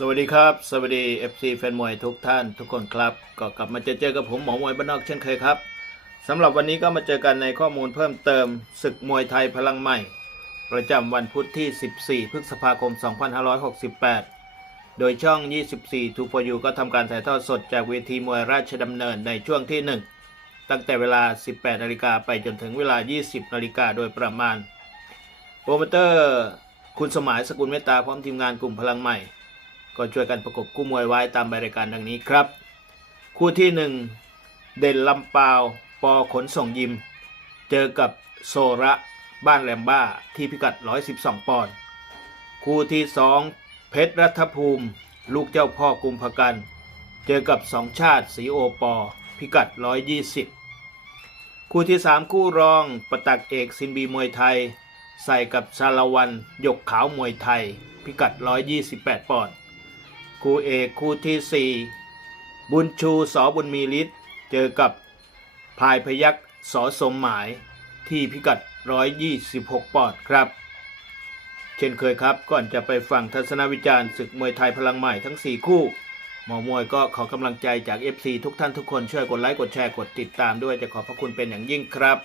สวัสดีครับ สวัสดี FC แฟนมวยทุกท่านทุกคนครับ ก็กลับมาเจอเจอกับผมหมอมวยบ้านนอกเช่นเคยครับสำหรับวันนี้ก็มาเจอกันในข้อมูลเพิ่มเติมศึกมวยไทยพลังใหม่ ประจำวันพุธที่ 14 พฤษภาคม 2568 โดยช่อง 24 2 for you ก็ทำการถ่ายทอดสดจากเวทีมวยราชดำเนินในช่วงที่ 1 ตั้งแต่เวลา 18 นาฬิกาไปจนถึงเวลา 20 นาฬิกาโดยประมาณ โปรโมเตอร์ คุณสมายสกุลเมตตาพร้อมทีมงานกลุ่มพลังใหม่ ก็ช่วยกันประกบคู่มวยไว้ตามรายการดังนี้ครับ คู่ที่ 1 เด่นลำปาวปอขนส่งยิม เจอกับโซระบ้านแรมบ้าที่พิกัด 112 ปอนด์คู่ที่ 2 เพชรรัฐภูมิ ลูกเจ้าพ่อกุมภกัน เจอกับสองชาติสีโอปอพิกัด 120 คู่ที่ 3 คู่รองประตักเอกซินบีมวยไทย ใส่กับชาละวันหยกขาวมวยไทย พิกัด 128 ปอนด์ คู่เอกคู่ที่4บุญชูสอบุญมีฤทธิ์เจอกับพายพยักสอสมหมายที่พิกัด 126 ปอนด์ครับ เช่นเคยครับก่อนจะไปฟังทัศนวิจารณ์ศึกมวยไทยพลังใหม่ทั้ง 4 คู่ หมอมวยก็ขอกำลังใจจาก FC ทุกท่านทุกคนช่วยกดไลค์กดแชร์กดติดตามด้วยจะขอบพระคุณเป็นอย่างยิ่งครับ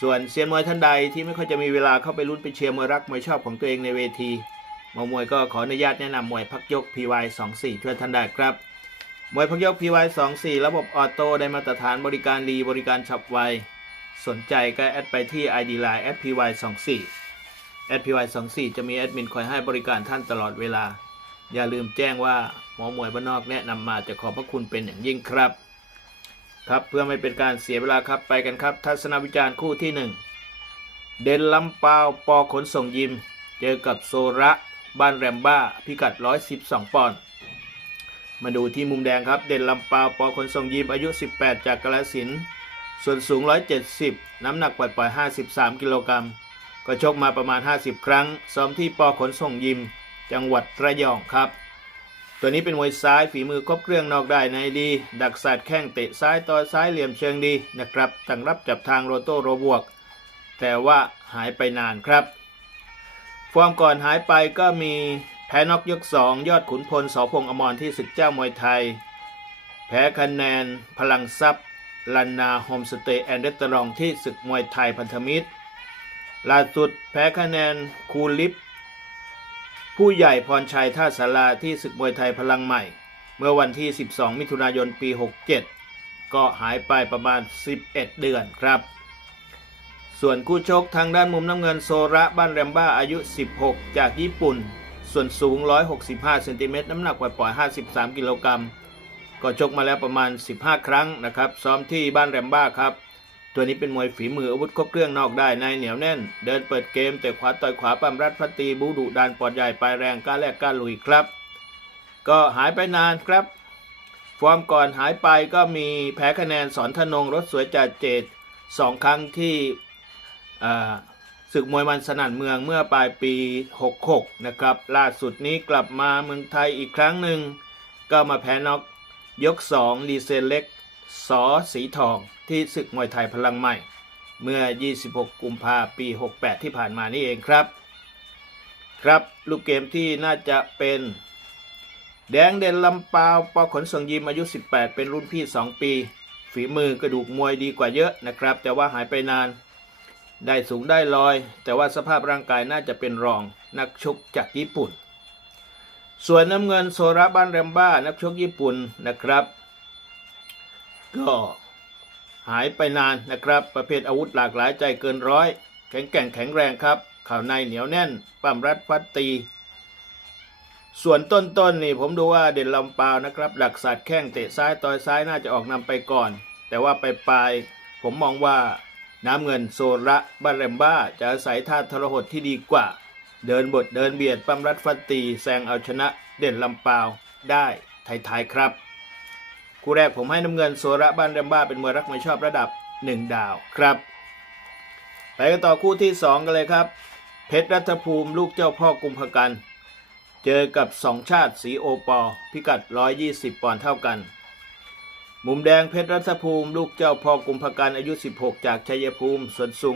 ส่วนเซียนมวยท่านใดที่ไม่ค่อยจะมีเวลาเข้าไปลุ้นไปเชียร์มวยรักมวยชอบของตัวเองในเวที หมอมวยก็ขออนุญาตแนะนำมวยพักยก PY 24ช่วยท่านได้ครับ มวยพักยก PY 24ระบบออโต้ได้มาตรฐานบริการดีบริการฉับไว สนใจก็แอดไปที่ ID Line @py 24 @py 24จะมีแอดมินคอยให้บริการท่านตลอดเวลา อย่าลืมแจ้งว่าหมอมวยบ้านนอกแนะนำมาจะขอบพระคุณเป็นอย่างยิ่งครับ ครับเพื่อไม่เป็นการเสียเวลาครับไปกันครับ ทัศนวิจารณ์คู่ที่หนึ่งเด่นลำปาวปอขนส่งยิม เจอกับโซระ บ้านแรมบ้าพิกัด 112 ปอนด์มาดูที่มุมแดงครับ เด่นลำปาวปอขนส่งยิมอายุ 18 จากกาลสิน ส่วนสูง 170 น้ำหนักปล่อยๆ53 กิโลกรัม ก็ชกมาประมาณ 50 ครั้ง ซ้อมที่ปอขนส่งยิม จังหวัดระยองครับ ตัวนี้เป็นมวยซ้ายฝีมือครบเครื่องนอกได้ในดี ดักสัดแข้งเตะซ้ายต่อยซ้ายเหลี่ยมเชิงดีนะครับตั้งรับจับทางโรโต้โรบวก แต่ว่าหายไปนานครับ ฟอร์มก่อนหายไปก็มีแพ้น็อกยก2ยอดขุนพลสพงษ์อมรที่ศึกเจ้ามวยไทย แพ้คะแนนพลังทรัพย์ลันนาโฮมสเตย์แอนด์เรสตอรองที่ศึกมวยไทยพันธมิตรล่าสุดแพ้คะแนนคูลิฟผู้ใหญ่พรชัยท่าสาราที่ศึกมวยไทยพลังใหม่ เมื่อวันที่ 12 มิถุนายนปี 67 ก็หายไปประมาณ 11 เดือนครับ ส่วนคู่ชกทางด้านมุมน้ำเงินโซระบ้านแรมบ้าอายุ 16 จากญี่ปุ่น ส่วนสูง 165เซนติเมตรน้ำหนักปล่อย53 กิโลกรัมก็ชกมาแล้วประมาณ 15 ครั้งนะครับ ซ้อมที่บ้านแรมบ้าครับ ตัวนี้เป็นมวยฝีมืออาวุธครบเครื่องนอกได้ในเหนียวแน่น เดินเปิดเกมแต่ขวาต่อยขวาปั้มรัดพัตตีบูดุดานปอดใหญ่ปลายแรงกล้าแลกกล้าลุยครับ ก็หายไปนานครับฟอร์มก่อนหายไปก็มีแพ้คะแนนสอนธนงรถสวยจ่าเจดสองครั้งที่ ศึกมวยมันสนั่นเมืองเมื่อปลายปี 66 นะครับ ล่าสุดนี้กลับมาเมืองไทยอีกครั้งหนึ่ง ก็มาแพ้น็อกยก2ดีเซเล็กสอสีทองที่ศึกมวยไทยพลังใหม่ เมื่อ 26 กุมภาปี 68 ที่ผ่านมานี่เองครับ ครับลูกเกมที่น่าจะเป็น แดงเด่นลำปาวปอขนส่งยิมอายุ 18 เป็นรุ่นพี่ 2 ปี ฝีมือกระดูกมวยดีกว่าเยอะนะครับ แต่ว่าหายไปนาน ได้สูงได้ลอย แต่ว่าสภาพร่างกายน่าจะเป็นรองนักชกจากญี่ปุ่น ส่วนน้ำเงินโซระบ้านแรมบ้านักชกญี่ปุ่นนะครับ ก็หายไปนานนะครับ ประเภทอาวุธหลากหลายใจเกินร้อย แข็งแกร่งแข็งแรงครับ ข่าวในเหนียวแน่นปั้มรัดฟัดตี ส่วนต้นๆนนี่ผมดูว่าเด่นลำปาวนะครับ หลักสัตว์แข้งเตะซ้ายต่อยซ้ายน่าจะออกนำไปก่อน แต่ว่าไปปลายผมมองว่า น้ำเงินโซระบาเรมบ้าจะอาศัยท่าทรหดที่ดีกว่า เดินบทเดินเบียดปั้มรัดฟัดตีแซงเอาชนะเด่นลำปาวได้ท้ายๆครับ คู่แรกผมให้น้ำเงินโซระบ้านเรมบ้าเป็นมวยรักไมวยชอบระดับ 1 ดาวครับ ไปกันต่อคู่ที่ 2 กันเลยครับ เพชรรัฐภูมิลูกเจ้าพ่อกุมภกัน เจอกับสองชาติสีโอปอ พิกัด 120 ปอนด์เท่ากัน มุมแดงเพชรรัฐภูมิ ลูกเจ้าพ่อกุมภกันอายุ 16 จากชัยภูมิ ส่วนสูง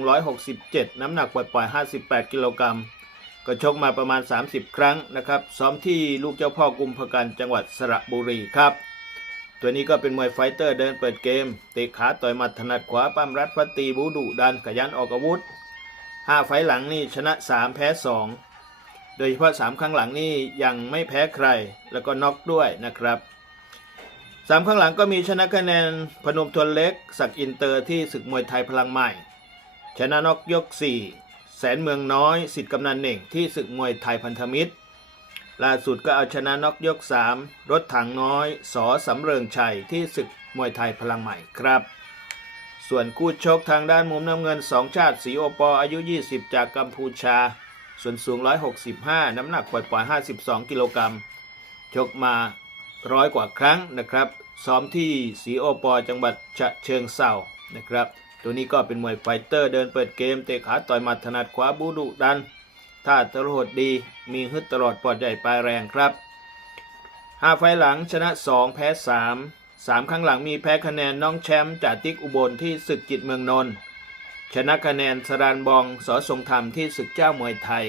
167 น้ำหนักปล่อยๆ58 กิโลกรัมก็ชกมาประมาณ 30 ครั้งนะครับ ซ้อมที่ลูกเจ้าพ่อกุมภกันจังหวัดสระบุรีครับ ตัวนี้ก็เป็นมวยไฟเตอร์เดินเปิดเกมเตะขาต่อยหมัดถนัดขวาปั้มรัดฟัดตีบูดุดันขยันออกอาวุธ 5 ไฟหลังนี่ชนะ 3 แพ้ 2 โดยเฉพาะ 3 ครั้งหลังนี่ยังไม่แพ้ใคร แล้วก็น็อกด้วยนะครับ สามครั้งหลังก็มีชนะคะแนนพนมทวนเล็กสักอินเตอร์ที่ศึกมวยไทยพลังใหม่ ชนะนอกยก 4 แสนเมืองน้อยสิทธิ์กำนันเน่งที่ศึกมวยไทยพันธมิตร ล่าสุดก็เอาชนะนอกยก 3 รถถังน้อยสอสำเริงชัยที่ศึกมวยไทยพลังใหม่ครับ ส่วนคู่ชกทางด้านมุมน้ำเงิน2ชาติสีโอปออายุ 20 จากกัมพูชา ส่วนสูง 165 น้ำหนักปล่อยๆ52 กิโลกรัมชกมา ร้อยกว่าครั้งนะครับซ้อมที่สีโอปอจังหวัดฉะเชิงเซานะครับตัวนี้ก็เป็นมวยไฟเตอร์เดินเปิดเกมเตะขาต่อยหมัดถนัดขวาบูดุดันถ้าตลอดดีมีฮึดตลอดปอดใหญ่ปลายแรงครับ5ไฟหลังชนะ 2 แพ้ 3 3 ครั้งหลังมีแพ้คะแนนน้องแชมป์จากติ๊กอุบลที่ศึกจิตเมืองนนท์ชนะคะแนนสรานบองสอทรงธรรมที่ศึกเจ้ามวยไทย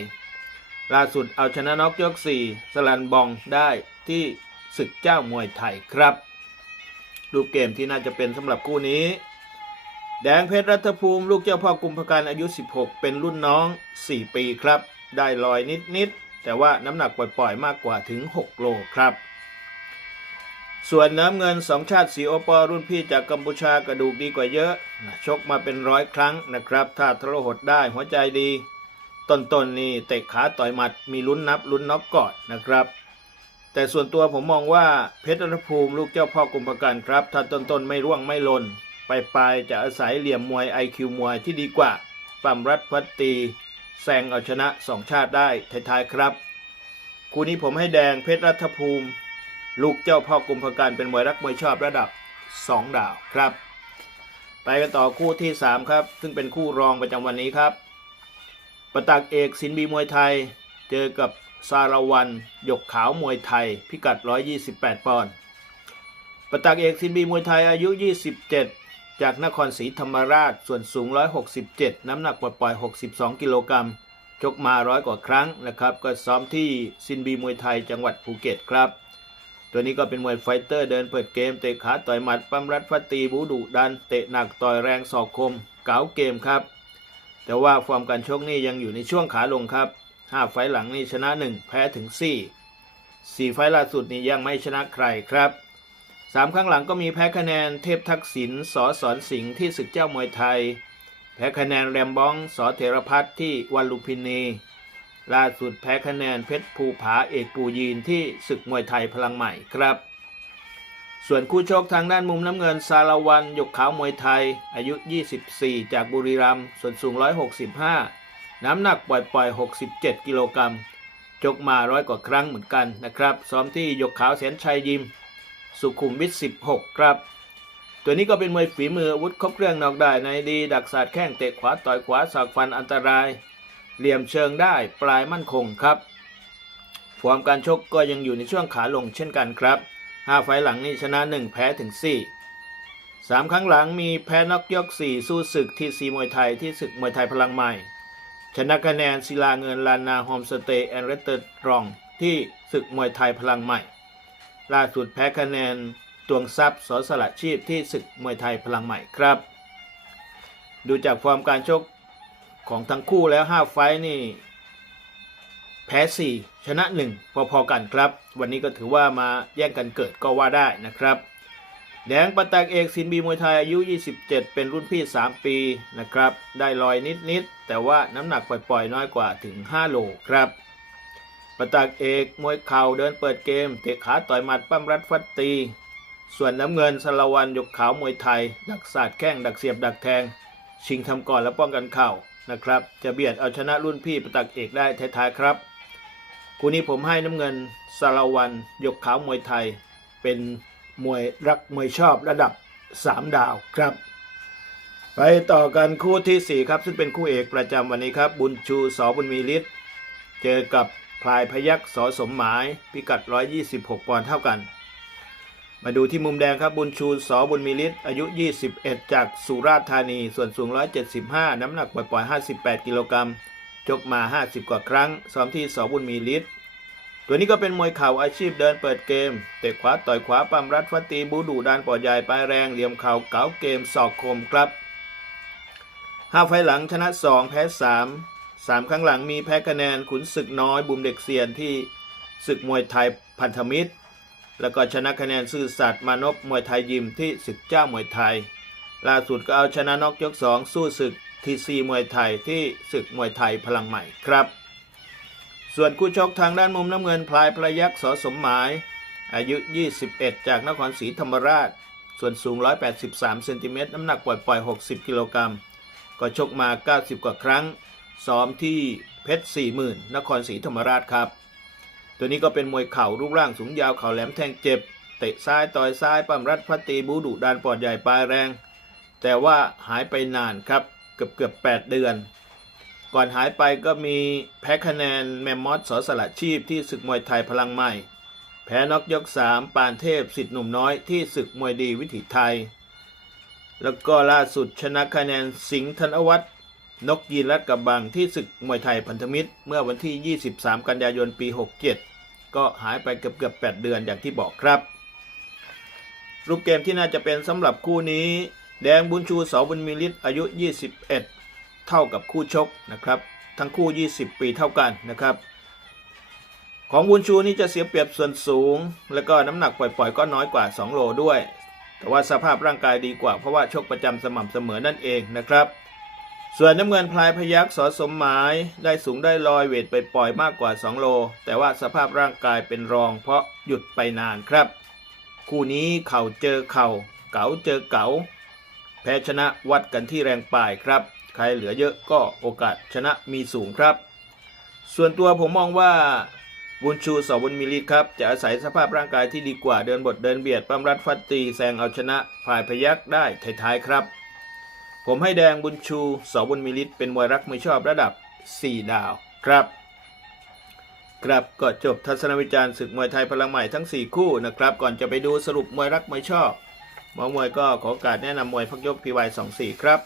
ล่าสุดเอาชนะน็อกยก 4สลันบองได้ที่ ศึกเจ้ามวยไทยครับดูเกมที่น่าจะเป็นสำหรับคู่นี้ แดงเพชรรัฐภูมิ ลูกเจ้าพ่อกุมภการอายุ 16 เป็นรุ่นน้อง 4 ปีครับ ได้ลอยนิดๆแต่ว่าน้ำหนักปล่อยๆมากกว่าถึง 6 โลครับส่วนน้ำเงินสองชาติสีโอปอรุ่นพี่จากกัมพูชากระดูกดีกว่าเยอะ ชกมาเป็นร้อยครั้งนะครับ ถ้าทรหดได้หัวใจดี ต้นๆนนี่เตะขาต่อยหมัดมีลุ้นนับลุ้นน็อกก่อนนะครับ แต่ส่วนตัวผมมองว่าเพชรรัฐภูมิลูกเจ้าพ่อกุมภกันครับ ถ้าต้นๆไม่ร่วงไม่ลนไปลายๆจะอาศัยเหลี่ยมมวย IQ มวยที่ดีกว่าปั๊มรัดพัดตีแซงเอาชนะสองชาติได้ท้ายๆครับ คู่นี้ผมให้แดงเพชรรัฐภูมิ ลูกเจ้าพ่อกุมภกันเป็นมวยรักมวยชอบระดับ 2 ดาวครับ ไปกันต่อคู่ที่ 3 ครับ ซึ่งเป็นคู่รองประจำวันนี้ครับ ประตักเอกสินบีมวยไทย เจอกับ ซาราวัน หยกขาวมวยไทย พิกัด 128 ปอนด์ประตักเอกสินบีมวยไทยอายุ 27 จากนครศรีธรรมราช ส่วนสูง 167 น้ำหนักปล่อยๆ62 กิโลกรัมชกมาร้อยกว่าครั้งนะครับ ก็ซ้อมที่ซินบีมวยไทยจังหวัดภูเก็ตครับ ตัวนี้ก็เป็นมวยไฟเตอร์เดินเปิดเกม เตะขาต่อยหมัดปั้มรัดฟัดตีบูดุดัน เตะหนักต่อยแรงศอกคมเก๋าเกมครับ แต่ว่าฟอร์มการชกนี่ยังอยู่ในช่วงขาลงครับ 5 ไฟหลังนี่ชนะ 1 แพ้ถึง 4 4 ไฟล์ล่าสุดนี่ยังไม่ชนะใครครับ 3 ครั้งหลังก็มีแพ้คะแนนเทพทักษิณสอสอนสิงห์ที่ศึกเจ้ามวยไทย แพ้คะแนนแรมบ้องสอเทรพัฒน์ที่วันลุมพินี ล่าสุดแพ้คะแนนเพชรภูผาเอกปูยีนที่ศึกมวยไทยพลังใหม่ครับส่วนคู่ชกทางด้านมุมน้ำเงินซาลาวันหยกขาวมวยไทย อายุ 24 จากบุรีรัมย์ส่วนสูง 165 น้ำหนักปล่อยๆ 67 กิโลกรัมชกมาร้อยกว่าครั้งเหมือนกันนะครับ ซ้อมที่หยกขาวแสนชัยยิม สุขุมวิท 16 ครับ ตัวนี้ก็เป็นมวยฝีมืออาวุธครบเครื่องนอกได้ในดี ดักศาสตร์แข้งเตะขวาต่อยขวาสอกฟันอันตราย เหลี่ยมเชิงได้ปลายมั่นคงครับฟอร์มการชกก็ยังอยู่ในช่วงขาลงเช่นกันครับ 5 ไฟหลังนี่ชนะ 1 แพ้ถึง 4 3 ครั้งหลังมีแพ้นอกยก 4 สู้ศึกที่ซีมวยไทยที่ศึกมวยไทยพลังใหม่ ชนะคะแนนศิลาเงินลานาโฮมสเตย์แอนด์เรสเตอร์รองที่ศึกมวยไทยพลังใหม่ ล่าสุดแพ้คะแนนตวงทรัพย์สสละชีพที่ศึกมวยไทยพลังใหม่ครับ ดูจากฟอร์มการชกของทั้งคู่แล้ว 5 ไฟนี่แพ้ 4 ชนะ 1 พอๆกันครับ วันนี้ก็ถือว่ามาแย่งกันเกิดก็ว่าได้นะครับ แดงปะตักเอกสินบีมวยไทยอายุ 27 เป็นรุ่นพี่ 3 ปีนะครับ ได้ลอยนิดๆ แต่ว่าน้ำหนักปล่อยๆน้อยกว่าถึง 5 โลครับปะตักเอกมวยเข่าเดินเปิดเกม เตะขาต่อยหมัดปั้มรัดฟัดตี ส่วนน้ำเงินสลาวันยกขาวมวยไทย ดักศาสตร์แข้งดักเสียบดักแทง ชิงทำก่อนและป้องกันเข่านะครับ จะเบียดเอาชนะรุ่นพี่ปะตักเอกได้ท้ายๆครับคู่นี้ผมให้น้ำเงินสลาวันยกขาวมวยไทย เป็นมวยรักมวยชอบระดับ 3 ดาวครับ ไปต่อกันคู่ทีสี่ 4 ครับ ซึ่งเป็นคู่เอกประจำวันนี้ครับ บุญชูสบุญมีฤทธิ์เจอกับพลายพยักสอสมหมาย พิกัด 126 ปอนด์เท่ากัน มาดูที่มุมแดงครับบุญชูสบุญมีฤทธิ์อายุ 21 จากสุราษฎร์ธานี ส่วนสูง 175 น้ำหนักปล่อยๆ58 กิโลกรัมชกมา 50 กว่าครั้งซ้อมที่สบุญมีฤทธิ์ตัวนี้ก็เป็นมวยเข่าอาชีพเดินเปิดเกม เตะขวาต่อยขวาปั้มรัดฟัดตีบูดูดานปอดใหญ่ปลายแรงเหลี่ยมเข่าเก๋าเกมศอกคมครับ ห้าไฟหลังชนะ2แพ้3 3ครั้งหลังมีแพ้คะแนนขุนศึกน้อยบุมเด็กเซียนที่ศึกมวยไทยพันธมิตร แล้วก็ชนะคะแนนซื่อสัตย์มานพมวยไทยยิมที่ศึกเจ้ามวยไทย ล่าสุดก็เอาชนะนอกยก2สู้ศึกทีซีมวยไทยที่ศึกมวยไทยพลังใหม่ครับ ส่วนคู่ชกทางด้านมุมน้ำเงินพลายประยักษ์สสมหมาย อายุ 21 จากนครศรีธรรมราช ส่วนสูง 183 เซนติเมตรน้ำหนักปล่อยๆ60 กิโลกรัม ก็ชกมา 90 กว่าครั้ง ซ้อมที่เพชร 40,000 นครศรีธรรมราชครับ ตัวนี้ก็เป็นมวยเข่ารูปร่างสูงยาวเข่าแหลมแทงเจ็บ เตะซ้ายต่อยซ้ายปั้มรัดพัดตีบูดุดานปอดใหญ่ปลายแรง แต่ว่าหายไปนานครับเกือบเกือบ8เดือน ก่อนหายไปก็มีแพ้คะแนนแมมมอสสอสละชีพที่ศึกมวยไทยพลังใหม่ แพ้น็อกยก 3 ปานเทพสิทธิ์หนุ่มน้อยที่ศึกมวยดีวิถีไทย แล้วก็ล่าสุดชนะคะแนนสิงห์ธนวัฒน์นกยีรัตกับบังที่ศึกมวยไทยพันธมิตร เมื่อวันที่ 23 กันยายนปี 67 ก็หายไปเกือบเกือบ8เดือนอย่างที่บอกครับ รูปเกมที่น่าจะเป็นสำหรับคู่นี้ แดงบุญชูเสาบุญมีฤทธิ์อายุ 21 เท่ากับคู่ชกนะครับ ทั้งคู่ 20 ปีเท่ากันนะครับ ของบุญชูนี่จะเสียเปรียบส่วนสูง แล้วก็น้ำหนักปล่อยๆ ก็น้อยกว่า 2 โลด้วย แต่ว่าสภาพร่างกายดีกว่าเพราะว่าชกประจำสม่ำเสมอนั่นเองนะครับ ส่วนน้ำเงินพลายพยักสอสมหมายได้สูงได้ลอยเวทไปปล่อยมากกว่า 2 โล แต่ว่าสภาพร่างกายเป็นรองเพราะหยุดไปนานครับ คู่นี้เข่าเจอเข่า เก๋าเจอเก๋าแพ้ชนะวัดกันที่แรงปลายครับ ใครเหลือเยอะก็โอกาสชนะมีสูงครับ ส่วนตัวผมมองว่า บุญชูสอบุญมิลิตครับ จะอาศัยสภาพร่างกายที่ดีกว่า เดินบทเดินเบียดปั้มรัดฟัดตีแซงเอาชนะพลายพยักได้ท้ายๆครับ ผมให้แดงบุญชูสอบุญมิลิตเป็นมวยรักไม่ชอบระดับ 4 ดาวครับ ครับก็จบทัศนวิจารณ์ศึกมวยไทยพลังใหม่ทั้ง 4 คู่นะครับ ก่อนจะไปดูสรุปมวยรักไม่ชอบหมอมวยก็ขอโอกาสแนะนำมวยพักยกพีวาย24ครับ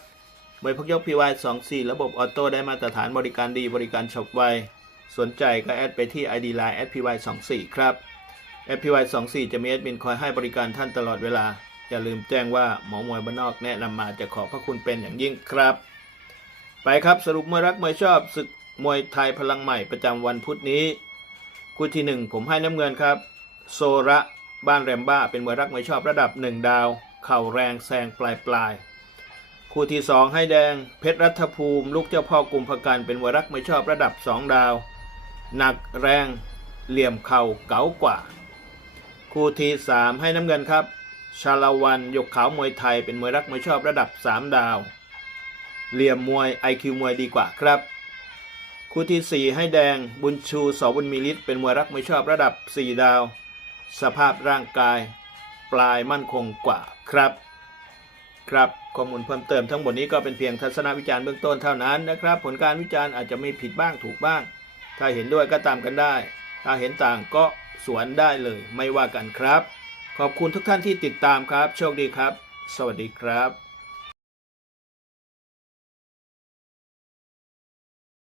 มวยพักยก PY 24ระบบออโต้ได้มาตรฐานบริการดีบริการฉกไว สนใจก็แอดไปที่ ID Line @py 24 ครับ @py 24 จะมีแอดมินคอยให้บริการท่านตลอดเวลา อย่าลืมแจ้งว่าหมอมวยบ้านนอกแนะนำมาจะขอบพระคุณเป็นอย่างยิ่งครับ ไปครับสรุปมวยรักมวยชอบศึกมวยไทยพลังใหม่ประจำวันพุธนี้ คู่ที่ 1 ผมให้น้ำเงินครับ โซระบ้านแรมบ้าเป็นมวยรักมวยชอบระดับ 1 ดาว เข่าแรงแซงปลายปลายคู่ที่ 2 ให้แดง เพชรรัฐภูมิ ลูกเจ้าพ่อกลุ่มพกันเป็นมวยรักไม่ชอบระดับ 2 ดาว หนักแรงเหลี่ยมเข่าเก๋ากว่า คู่ที่3ให้น้ำเงินครับชาละวันยกขาวมวยไทยเป็นมวยรักไม่ชอบระดับ 3 ดาว เหลี่ยมมวย IQ มวยดีกว่าครับ คู่ที่ 4 ให้แดงบุญชูสอบุญมีฤทธิ์เป็นมวยรักไม่ชอบระดับ 4 ดาว สภาพร่างกาย ปลายมั่นคงกว่าครับ ครับข้อมูลเพิ่มเติมทั้งหมดนี้ก็เป็นเพียงทัศนวิจารณ์เบื้องต้นเท่านั้นนะครับ ผลการวิจารณ์อาจจะไมีผิดบ้างถูกบ้าง ถ้าเห็นด้วยก็ตามกันได้ ถ้าเห็นต่างก็สวนได้เลย ไม่ว่ากันครับ ขอบคุณทุกท่านที่ติดตามครับ โชคดีครับ สวัสดีครับ